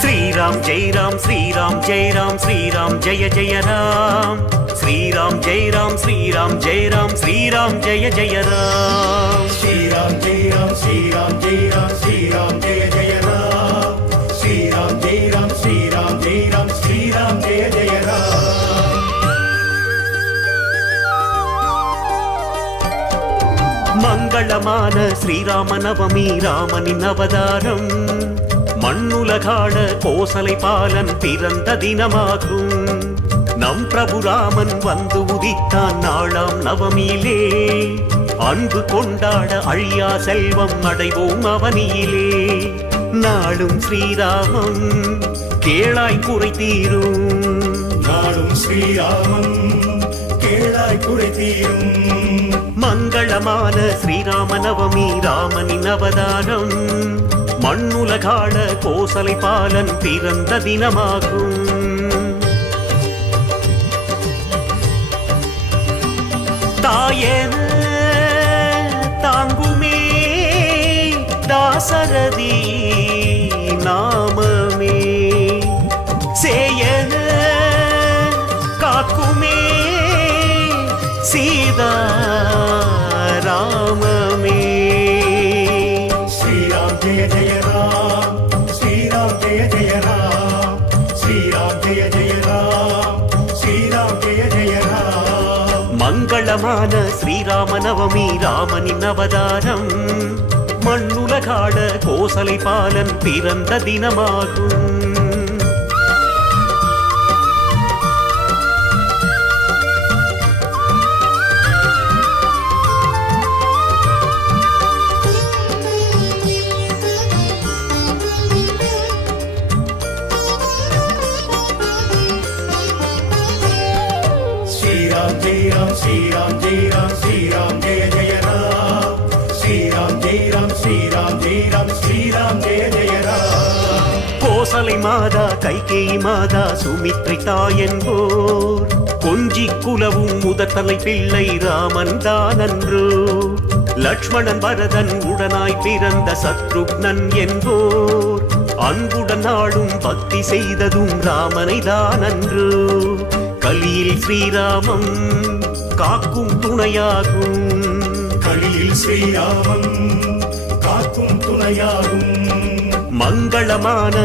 ஸ்ரீராம் ஜெய்ராம் ஸ்ரீராம் ஜெய்ராம் ஸ்ரீராம் ஜெய ஜெய ராம். ஸ்ரீராம் ஜெய்ராம் ஸ்ரீராம் ஜெய்ராம் ஸ்ரீராம் ஜெய ஜெய ராம். ஸ்ரீராம் ஜெய்ராம் ஸ்ரீராம் ஜெய்ராம் ஸ்ரீராம் ஜெய ஜெய ராம். ஸ்ரீராம் ஜெய்ராம் ஸ்ரீராம் ஜெய்ராம் ஸ்ரீராம் ஜெய ஜெய ராம். மங்களமான ஸ்ரீராம நவமி ராமனின் அவதாரம். மண்ணுலகாட கோசலை பாலன் பிறந்த தினமாகும். நம் பிரபு ராமன் வந்து உதித்தான் நாளாம் நவமியிலே. அன்பு கொண்டாட அழியா செல்வம் அடைவோம் அவனியிலே. நாளும் ஸ்ரீராமம் கேளாய் குறை தீரும் நாடும் ஸ்ரீராமன் கேளாய் குறை தீரும் மங்களமான ஸ்ரீராம நவமி ராமனின் அவதாரம். மண்ணுலகாள கோசலை பாலன் பிறந்த தினமாகும். தாயன தாங்குமே தாசரதி நாமமே. சேயன காக்குமே சீதா ராமமே மங்களமான ஸ்ரீராம நவமி ராமனின் அவதாரம். மண்ணுலகாட கோசலை பாலன் பிறந்த தினமாகும். ஸ்ரீராம் ஜெய்ராம் ஸ்ரீராம் ஜெய்ராம் ஸ்ரீராம் ஜெய ஜெயராம் ஸ்ரீராம் ஜெய்ராம் ஸ்ரீராம் ஜெய்ராம் ஸ்ரீராம் ஜெய ஜெயராம் கோசலை மாதா கைகேயி மாதா சுமித்ரை தாயன்போர். கொஞ்சி குலவும் முதத்தலை பிள்ளை ராமன் தானன்றோ. லக்ஷ்மணன் பரதன் உடனாய் பிறந்த சத்ருக்னன் என்போர். அன்புடன் நாளும் பக்தி செய்ததும் ராமனை தான் கலியில் ஸ்ரீராமம் காக்கும் துணையாகும். கலியில் ஸ்ரீராமன் காக்கும் துணையாகும். மங்களமான